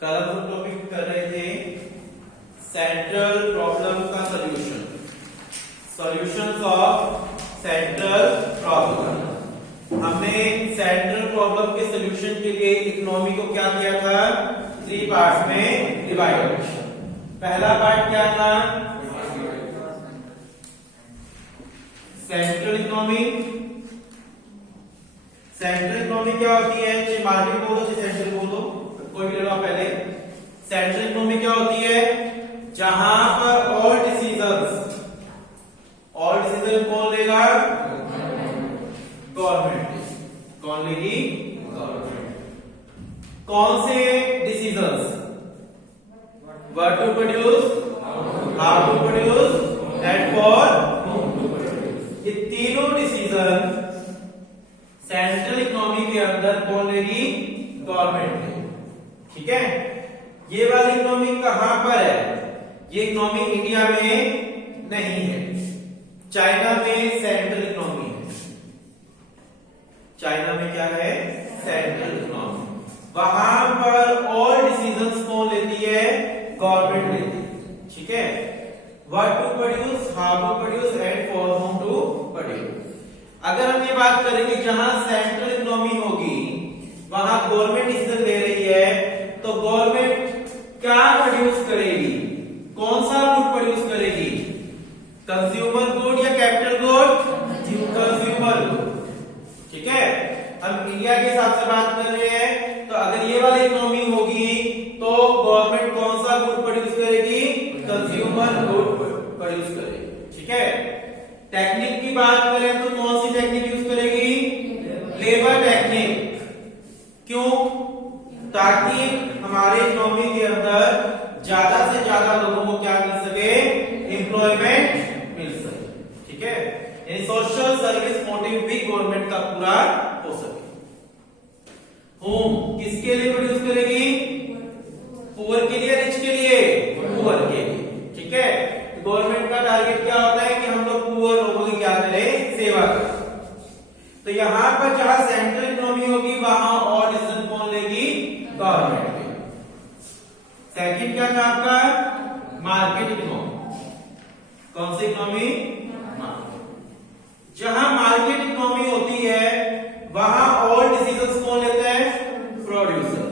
कल हम टॉपिक कर रहे थे सेंट्रल प्रॉब्लम का solution, solutions of central problem. हमने सेंट्रल प्रॉब्लम के सॉल्यूशन के लिए इकोनॉमी को क्या किया था, 3 पार्ट्स में डिवाइड। पहला पार्ट क्या था, सेंट्रल इकोनॉमी। सेंट्रल इकोनॉमी क्या होती है, चाहे मार्केट बोलो चाहे सेंट्रल बोलो, कोई भी ले लो आप। पहले सेंट्रल इकोनॉमी क्या होती है, जहां पर ऑल डिसीजंस कौन लेगा, गवर्नमेंट। कौन लेगी, गवर्नमेंट। कौन से decisions, what to produce, how to produce and for whom to produce। ये तीनों डिसीजन सेंट्रल इकोनॉमी के अंदर कौन लेगी, गवर्नमेंट लेगी। ठीक है, ये वाली इकोनॉमी कहां पर है, ये इकोनॉमी इंडिया में नहीं है, चाइना में सेंट्रल इकोनॉमी है। चाइना में क्या है, सेंट्रल इकोनॉमी। वहां पर ऑल डिसीजंस कौन लेती है, गवर्नमेंट लेती है। ठीक है, what to produce, how to produce and for whom to produce. अगर हम ये बात करेंगे जहां सेंट्रल इकोनॉमी होगी वहां गवर्नमेंट डिसीजन ले रही है, तो गवर्नमेंट क्या प्रोड्यूस करेगी, कौन सा गुड प्रोड्यूस करेगी, कंज्यूमर गुड या कैपिटल गुड, कंज्यूमर गुड। ठीक है, हम इंडिया के हिसाब से बात कर रहे हैं, तो अगर ये वाली इकोनॉमी होगी तो गवर्नमेंट कौन सा गुड प्रोड्यूस करेगी, कंज्यूमर गुड प्रोड्यूस करेगी। ठीक है, टेक्निक की बात करें तो कौन सी टेक्निक यूज करेगी, लेबर टेक्निक। क्यों, ताकि हमारे इकोनॉमी के अंदर ज्यादा से ज्यादा लोगों को क्या मिल सके, एम्प्लॉयमेंट मिल सके। ठीक है, यानी सोशल सर्विस मोटिव भी गवर्नमेंट का पूरा हो सके। होम किसके लिए प्रोड्यूस करेगी, पुअर के लिए, रिच के लिए, पुअर के लिए। ठीक है, गवर्नमेंट का टारगेट क्या होता है कि हम लोग पुअर लोगों की क्या करें, सेवा करें। तो यहां पर जहां सेंट्रल इकोनॉमी होगी वहां और डिसीजन कौन लेगी, गवर्नमेंट लेगी। सेकंड क्या था आपका, मार्केट इकोनॉमी। कौन सी इकोनॉमी, जहां मार्केट इकोनॉमी होती है वहां ऑल डिसीजंस कौन लेता है, प्रोड्यूसर।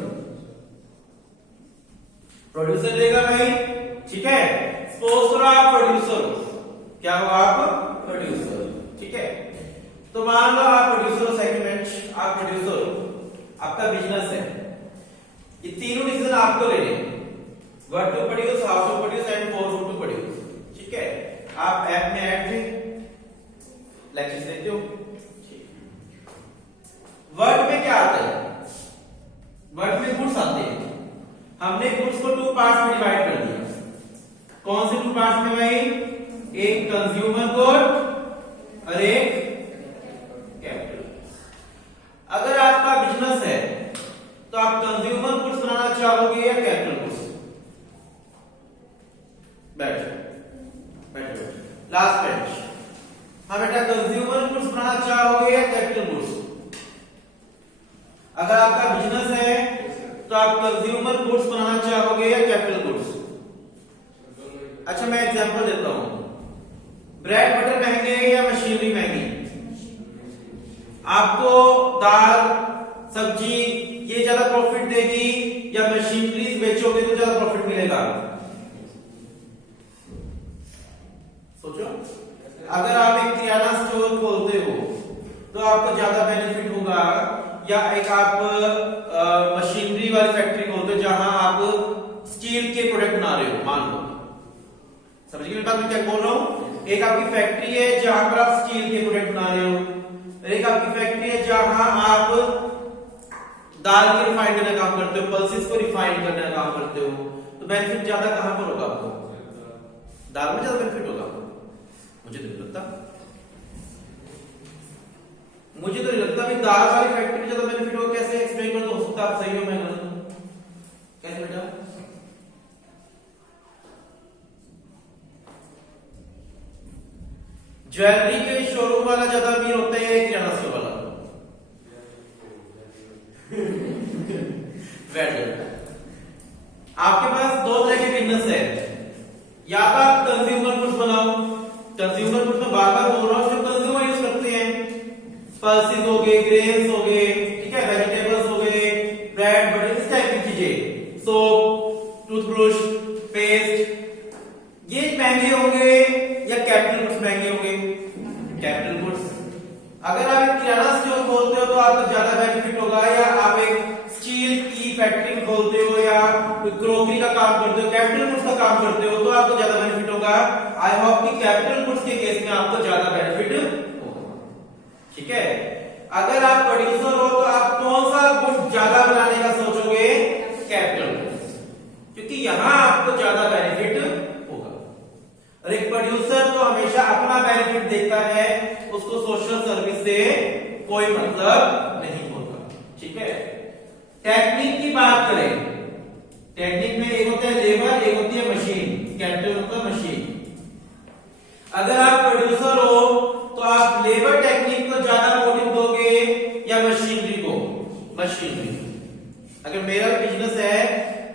प्रोड्यूसर लेगा भाई। ठीक है, सपोज करो आप प्रोड्यूसर हो, क्या हो आप, प्रोड्यूसर। ठीक है, तो मान लो आप प्रोड्यूसर हो, सेकंड बेंच आप प्रोड्यूसर हो, आपका बिजनेस है, ये तीनों डिसीजन आपको लेने हैं, what to produce, how to produce and for whom to produce. ठीक है, आप ऐप में ऐड थे, लेक्चर्स देखते हो। वर्ड में क्या आता है, वर्ड में गुड्स आते हैं। हमने गुड्स को 2 पार्ट्स में डिवाइड कर दिया। कौन से 2 पार्ट्स में भाई, एक कंज्यूमर गुड और एक कैपिटल। अगर आपका बिजनेस है तो आप कंज्यूमर गुड्स बनाना चाहोगे या कैपिटल गुड्स, बैठ लास्ट बेंच। हाँ बेटा, कंज्यूमर गुड्स बनाना चाहोगे या कैपिटल गुड्स। अगर आपका बिजनेस है तो आप कंज्यूमर गुड्स बनाना चाहोगे या कैपिटल गुड्स। अच्छा, मैं एग्जांपल देता हूं, ब्रेड बटर महंगे या मशीनरी महंगी। आपको दाल सब्जी ये ज्यादा प्रॉफिट देगी या मशीनरीज बेचोगे तो ज्यादा प्रॉफिट मिलेगा, सोचो। अगर आप एक किराना स्टोर खोलते हो तो आपको ज्यादा बेनिफिट होगा, या एक आप मशीनरी वाली फैक्ट्री खोलते हो जहां आप स्टील के प्रोडक्ट बना रहे हो, मान लो, समझ गए बात मैं क्या बोल रहा हूं। एक आपकी फैक्ट्री है जहां पर आप स्टील के प्रोडक्ट बना रहे हो, एक आपकी फैक्ट्री है जहां आप दाल के रिफाइन करने का काम करते हो, पल्सेस को रिफाइन करने का काम करते हो, तो बेनिफिट ज्यादा कहां पर होगा आपको, दाल में ज्यादा बेनिफिट होगा। मुझे तो नहीं लगता, मुझे तो नहीं लगता कि दाल वाली फैक्ट्री में ज्यादा बेनिफिट होगा। कैसे एक्सप्लेन कर दो, हो सकता आप सही हो, मैं गलत हूं, कैसे बेटा। ज्वेलरी के शोरूम वाला ज्यादा अमीर होता है या किराना स्टोर वाला, वेरी गुड। आपके पास दो तरह के बिजनेस है, या तो आप कंज्यूमर गुड्स बनाओ, कंज्यूमर गुड्स में बार बार बोल रहा हूं जो कंज्यूमर यूज करते हैं, पल्सेस हो गए, ग्रेन्स हो गए, ठीक है, वेजिटेबल्स हो गए, ब्रेड बटर, इस टाइप की चीजें, सोप, टूथब्रश, पेस्ट, ये महंगे होंगे या कैपिटल गुड्स महंगे होंगे? Capital goods. अगर आप एक किराना स्टोर खोलते हो तो आपको ज्यादा बेनिफिट होगा, या आप एक स्टील की फैक्ट्री खोलते हो या कोई क्रोकरी का काम करते हो, कैपिटल गुड्स का काम करते हो, तो आपको ज्यादा बेनिफिट होगा। आई होप कि कैपिटल गुड्स के केस में आपको ज्यादा बेनिफिट होगा, ठीक है। अगर आप प्रोड्यूसर हो तो आप कौन सा गुड्स ज्यादा बनाने का सोचोगे? कैपिटल गुड्स, क्योंकि यहां आपको ज्यादा बेनिफिट होगा। और एक प्रोड्यूसर तो हमेशा अपना बेनिफिट देखता है, उसको सोशल सर्विस से कोई मतलब नहीं होता, ठीक है। टेक्निक की बात करें, टेक्निक में एक होता है लेबर, एक होती है मशीन, कैपिटल मतलब मशीन। अगर आप प्रोड्यूसर हो तो आप लेबर टेक्निक को ज्यादा मोटिव दोगे या मशीनरी को? मशीनरी। अगर मेरा बिजनेस है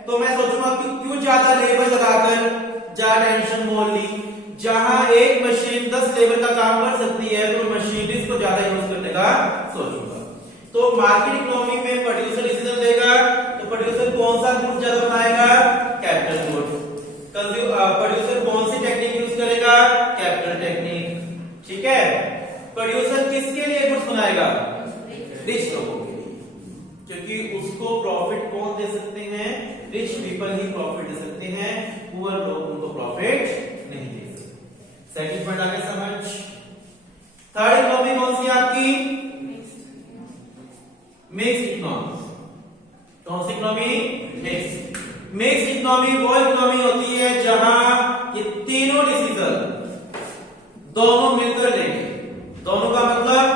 तो मैं सोचूंगा कि क्यों ज्यादा लेबर लगाकर ज्यादा टेंशन मोल ली, जहां एक मशीन 10 लेबर का काम कर सकती है तो मशीनरीज को ज्यादा यूज करने का सोचूंगा। तो मार्केट इकोनॉमी में प्रोड्यूसर डिसीजन लेगा, तो प्रोड्यूसर कौन सा गुड्स ज्यादा बनाएगा? Capital goods. प्रोड्यूसर कौन सी टेक्निक यूज करेगा? कैपिटल टेक्निक, ठीक है। प्रोड्यूसर किसके लिए गुड्स बनाएगा? रिच लोगों के लिए, क्योंकि उसको प्रॉफिट कौन दे सकते हैं? रिच पीपल ही प्रॉफिट दे सकते हैं, पुअर लोग उनको प्रॉफिट नहीं दे सकते। सेकंड पॉइंट आगे समझ। थर्ड इकोनॉमी कौन सी आपकी? Mix economy. कौन सी इकोनॉमी? मिक्स। मिक्स इकोनॉमी वो इकोनॉमी होती है जहां ये तीनों डिसीजन दोनों मिलकर लेंगे। दोनों का मतलब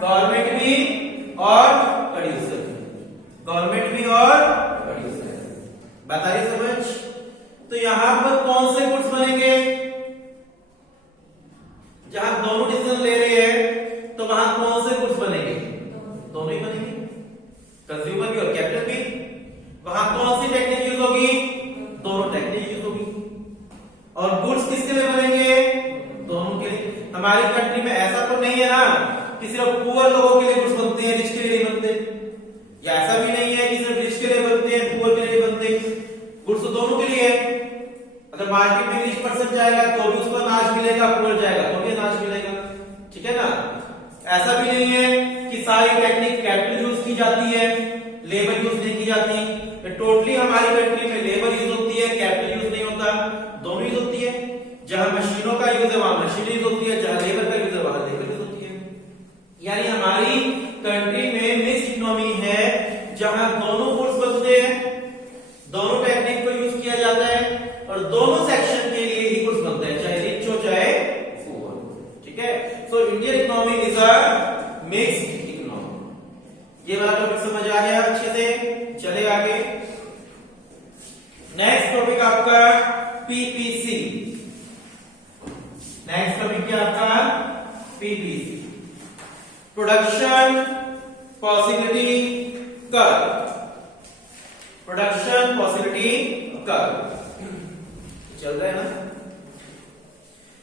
गवर्नमेंट भी और प्रोड्यूसर, गवर्नमेंट भी और प्रोड्यूसर। बताइए समझ। तो यहां पर कौन से गुड्स बनेंगे? जहां दोनों डिसीजन ले रहे हैं तो वहां कौन से गुड्स बनेंगे? दोनों ही बनेंगे, कंज्यूमर भी और कैपिटल भी। वहां कौन सी टेक्निक यूज होगी? दोनों टेक्निक यूज होगी। और गुड्स किसके लिए बनेंगे? दोनों के लिए। हमारी कंट्री में ऐसा तो नहीं है ना कि सिर्फ पुअर लोगों के लिए गुड्स बनते हैं, रिच के लिए नहीं बनते, या ऐसा भी नहीं है कि सिर्फ रिच के लिए बनते हैं, पुअर के लिए बनते हैं। गुड्स तो दोनों के लिए है। अगर मार्केट में रिच पर्सन जाएगा तो भी उसको अनाज मिलेगा, पुअर जाएगा तो भी अनाज मिलेगा, ठीक है ना। ऐसा भी नहीं है कि सारी टेक्निक कैपिटल यूज की जाती है, लेबर यूज नहीं की जाती। टोटली हमारी कंट्री में लेबर यूज होती है, कैपिटल यूज नहीं होता, दोनों यूज होती है। जहां मशीनों का यूज है वहां मशीन यूज होती है, जहां लेबर का यूज है वहां लेबर यूज होती है। यानी हमारी कंट्री में मिक्स इकोनॉमी है जहां दोनों गुड्स बनते हैं, दोनों टेक्निक को यूज किया जाता है और दोनों सेक्शन के लिए ही गुड्स बनते हैं, चाहे रिच हो चाहे पुअर, ठीक है। So Indian economy is a mix economy. ये वाला टॉपिक समझ आ गया अच्छे से। चले आगे। नेक्स्ट टॉपिक आपका पीपीसी। नेक्स्ट टॉपिक क्या आपका? PPC, production possibility curve. Production possibility curve चल रहा है ना।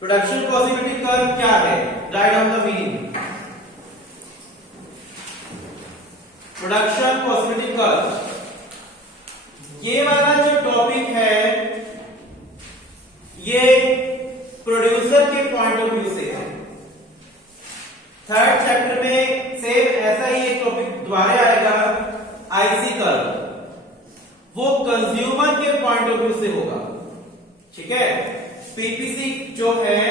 प्रोडक्शन पॉसिबिलिटी कर्व क्या है? Write down the meaning. Production possibility curve, ये वाला जो टॉपिक है ये प्रोड्यूसर के पॉइंट ऑफ व्यू से है। थर्ड चैप्टर में सेम ऐसा ही एक टॉपिक दोबारा आएगा, आईसी कर्व, वो कंज्यूमर के पॉइंट ऑफ व्यू से होगा, ठीक है। पीपीसी जो है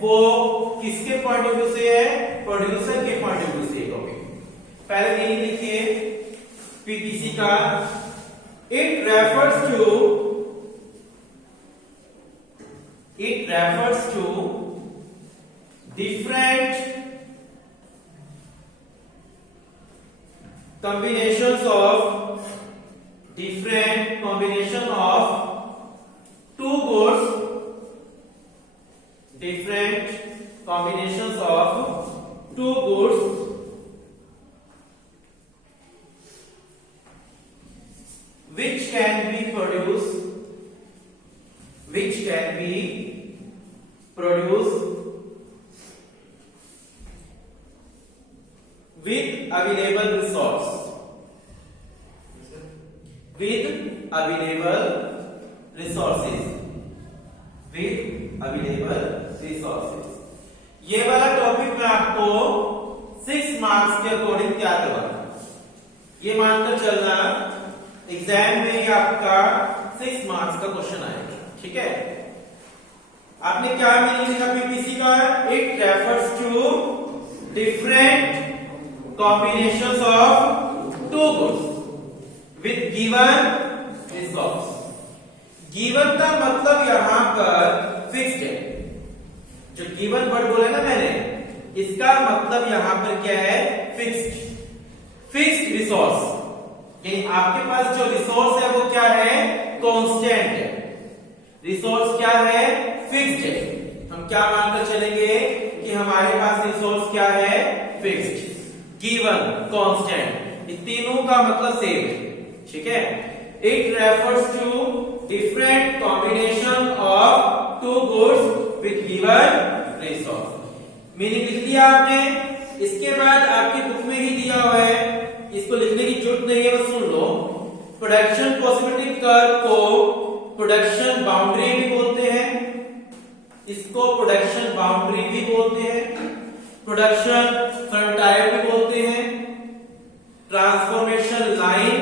वो किसके पॉइंट ऑफ व्यू से है? प्रोड्यूसर के पॉइंट ऑफ व्यू से टॉपिक। पहले मीनिंग लिखिए पीपीसी का। It refers to different combinations of two goods, different combinations of two goods which can be produced with available resources. ये वाला टॉपिक मैं आपको 6 मार्क्स के अकॉर्डिंग तैयार करवाऊंगा। ये मानकर चलना एग्जाम में आपका 6 मार्क्स का क्वेश्चन आएगा, ठीक है। आपने क्या मीनिंग लिखा पीपीसी का? It refers to different combinations of two goods with given resource. Given का मतलब यहां पर फिक्स्ड है। जो गिवन वर्ड बोले ना मैंने, इसका मतलब यहां पर क्या है? Fixed resource. यानी आपके पास जो रिसोर्स है वो क्या है? कांस्टेंट है। रिसोर्स क्या है? फिक्स्ड है। हम क्या मानकर चलेंगे कि हमारे पास रिसोर्स क्या है? Fixed, given, constant. इन तीनों का मतलब सेम है, ठीक है। It refers to different combination of two goods with given resource. Meaning लिख दिया आपने। इसके बाद आपकी बुक में ही दिया हुआ है, इसको लिखने की जरूरत नहीं है, बस सुन लो। प्रोडक्शन पॉसिबिलिटी कर्व को प्रोडक्शन बाउंड्री भी बोलते हैं, इसको प्रोडक्शन बाउंड्री भी बोलते हैं, प्रोडक्शन फ्रंटायर भी बोलते हैं, transformation line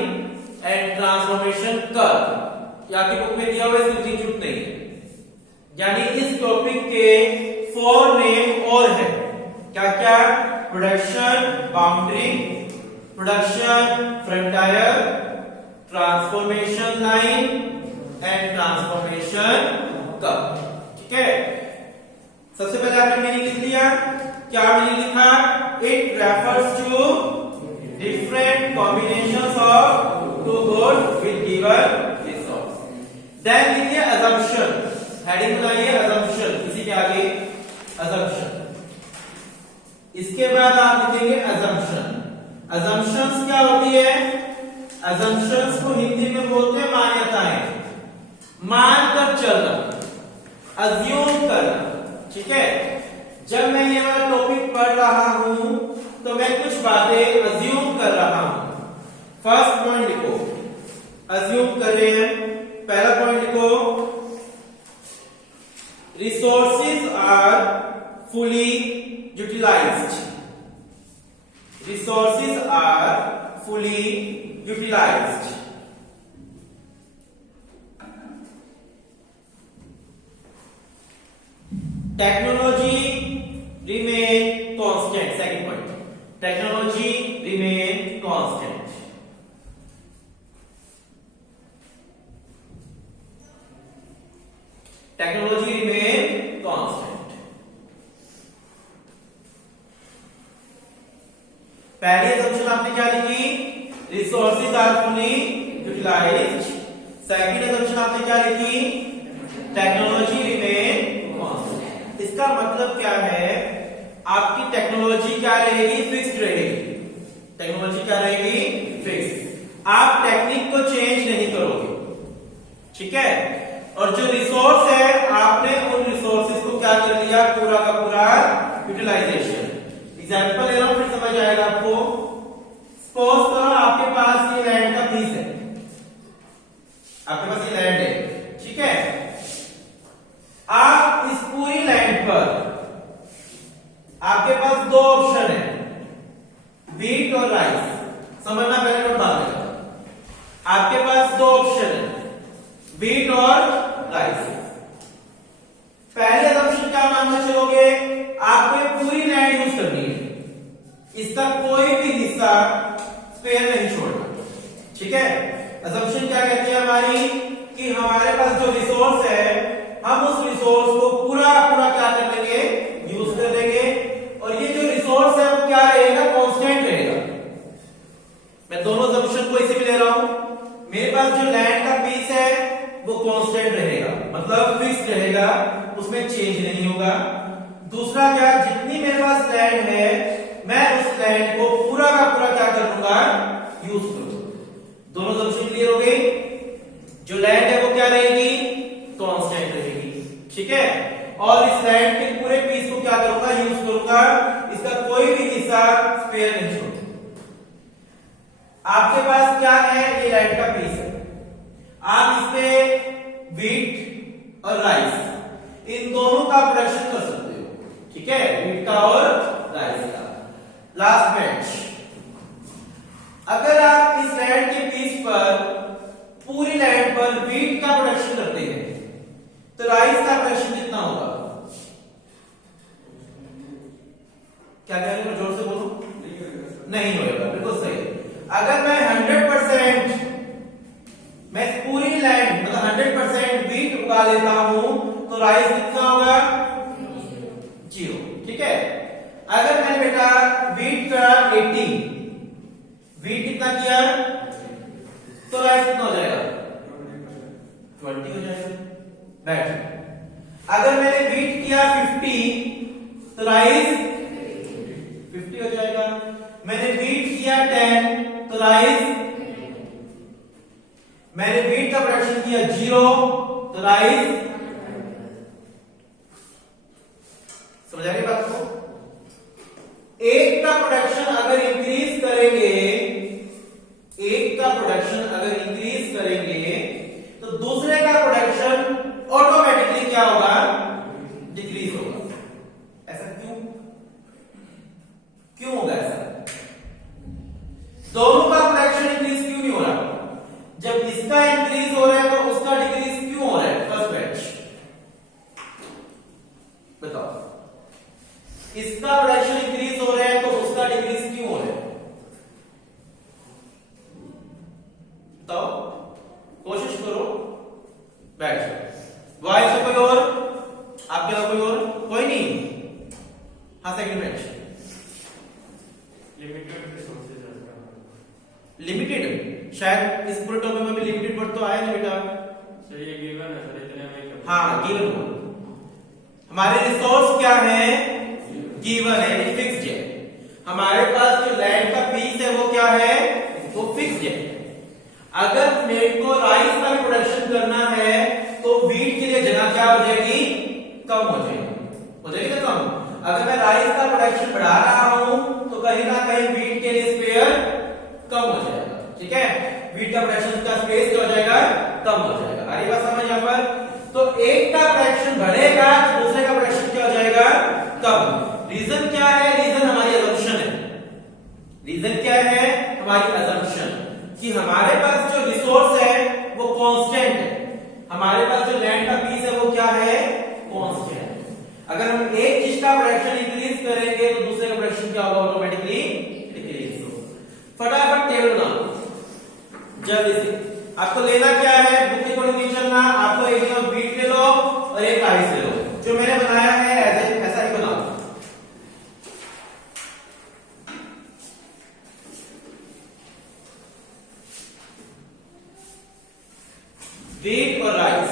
and transformation curve. आपकी बुक में दिया हुआ है, इसकी जरूरत नहीं है। यानी इस टॉपिक के 4 नेम और है। क्या क्या? Production boundary, production frontier, transformation line and transformation curve, ठीक है। सबसे पहले आपने मीनिंग लिख लिया। क्या मीनिंग लिखा? It refers to different combinations of two goods with given resource. Then लिखिए assumption। हेडिंग बनाइए assumption, इसी के आगे assumption। इसके बाद आप लिखेंगे assumption। assumptions क्या होती है? assumptions को हिंदी में बोलते हैं मान्यताएं। मानकर चलना, अज्यूम करना, ठीक है। जब मैं ये वाला टॉपिक पढ़ रहा हूं तो मैं कुछ बातें अज्यूम कर रहा हूं। फर्स्ट पॉइंट लिखो, अज्यूम कर रहे हैं। पहला पॉइंट लिखो, resources are fully utilized. Resources are fully utilized. Technology remain constant. Second point, technology remain constant. Technology remain constant. पहली assumption आपने क्या लिखी? Resources are fully utilized. Second assumption आपने क्या लिखी? Technology remain constant. इसका मतलब क्या है? आपकी टेक्नोलॉजी क्या रहेगी? फिक्स्ड रहेगी। टेक्नोलॉजी क्या रहेगी? फिक्स्ड। आप टेक्निक को चेंज नहीं करोगे, ठीक है। और जो रिसोर्स है, आपने उन रिसोर्सेज को क्या कर लिया? पूरा का पूरा यूटिलाइजेशन। एग्जांपल ले लो, फिर समझ आएगा आपको। सपोज करो आपके पास ये लैंड का पीस है, आपके पास ये लैंड है, ठीक है। आप इस पूरी लैंड पर आपके पास 2 ऑप्शन है, व्हीट और राइस। समझना, पहले नोट डाल देना। आपके पास 2 ऑप्शन है, व्हीट और राइस। पहले assumption क्या मानना चलोगे? आपको पूरी लैंड यूज करनी है, इसका कोई भी हिस्सा स्पेयर नहीं छोड़ना, ठीक है। assumption क्या कहती है हमारी? कि हमारे पास जो रिसोर्स है, हम उस रिसोर्स को पूरा पूरा क्या कर लेंगे? यूज कर लेंगे। और ये जो रिसोर्स है वो क्या रहेगा? कांस्टेंट रहेगा। मैं दोनों assumption को इसी में ले रहा हूं। मेरे पास जो लैंड का पीस है वो कांस्टेंट रहेगा, मतलब फिक्स रहेगा, उसमें चेंज नहीं होगा। दूसरा क्या? जितनी मेरे पास लैंड है, मैं उस लैंड को पूरा का पूरा क्या करूंगा? यूज करूंगा। दोनों assumption क्लियर हो गई। जो लैंड है वो क्या रहेगी, कांस्टेंट रहेगी, ठीक है। और इस लैंड के पूरे पीस को क्या करूंगा, यूज करूंगा, इसका कोई भी हिस्सा स्पेयर नहीं छोड़ूंगा। आपके पास क्या है, ये लैंड का पीस है, आप इसमें व्हीट और राइस इन दोनों का प्रोडक्शन कर सकते हो, ठीक है, व्हीट का और राइस का। लास्ट मैच, अगर आप इस लैंड के पीस पर, पूरी लैंड पर व्हीट का प्रोडक्शन करते हैं तो राइस का प्रोडक्शन कितना होगा, क्या कह रहे हो, जोर से बोलो। नहीं होगा, बिल्कुल सही। अगर मैं 100% मैं पूरी लैंड मतलब 100% व्हीट उगा लेता हूं तो राइस कितना होगा, 0, ठीक है। अगर मैंने बेटा व्हीट का 80, व्हीट कितना किया तो राइस कितना हो जाएगा, 20 हो जाएगा, राइट। अगर मैंने व्हीट किया 50 तो राइस 50 हो जाएगा। मैंने व्हीट किया 10 तो राइस, मैंने व्हीट का प्रोडक्शन किया 0 तो राइस, समझ आ रही बात को। एक का प्रोडक्शन अगर इंक्रीज करेंगे, एक का प्रोडक्शन अगर इंक्रीज करेंगे तो दूसरे का प्रोडक्शन ऑटोमेटिकली क्या होगा, डिक्रीज होगा। ऐसा क्यों, क्यों होगा ऐसा, दोनों का प्रोडक्शन इंक्रीज क्यों नहीं हो रहा, जब इसका इंक्रीज हो रहा है तो उसका डिक्रीज क्यों हो रहा है, फर्स्ट बैच बताओ। इसका प्रोडक्शन इंक्रीज हो रहा है तो उसका डिक्रीज क्यों हो रहा है, बताओ, कोशिश करो, बैठ जाओ। वाई से कोई और, आपके अलावा कोई और, कोई नहीं, हाँ सेकंड मैच। लिमिटेड, शायद इस पूरे टॉपिक में भी लिमिटेड वर्ड तो आया नहीं बेटा, सर ये गिवन है सर, इतने में हाँ गिवन। हमारे रिसोर्स क्या है, गिवन है, फिक्स्ड है। हमारे पास जो लैंड का पीस है वो क्या है, वो फिक्स्ड है। अगर मेरे को राइस का भी प्रोडक्शन करना है तो व्हीट के लिए जगह क्या हो जाएगी, कम हो जाएगी ना कम। अगर मैं राइस का प्रोडक्शन बढ़ा रहा हूं तो कहीं ना कहीं व्हीट के लिए स्पेयर कम हो जाएगा, ठीक है, व्हीट का प्रोडक्शन का स्पेस क्या हो जाएगा, कम हो जाएगा। आ रही बात समझ यहां पर। तो एक का प्रोडक्शन बढ़ेगा तो दूसरे का प्रोडक्शन क्या हो जाएगा, कम। रीजन क्या है, रीजन हमारी असम्पशन है, रीजन क्या है, हमारी असम्पशन कि हमारे पास जो रिसोर्स है वो कांस्टेंट है, हमारे पास जो लैंड का पीस है वो क्या है, कांस्टेंट। अगर हम एक चीज का प्रोडक्शन इंक्रीज करेंगे तो दूसरे का प्रोडक्शन क्या होगा, ऑटोमेटिकली डिक्रीज होगा। फटाफट टेबल बनाओ जल्दी से। आपको लेना क्या है, बुक के अकॉर्डिंग नहीं चलना, आपको एक जगह व्हीट ले लो और एक राइस ले लो, जो मैंने बनाया है ऐसा ही बनाओ। व्हीट और राइस,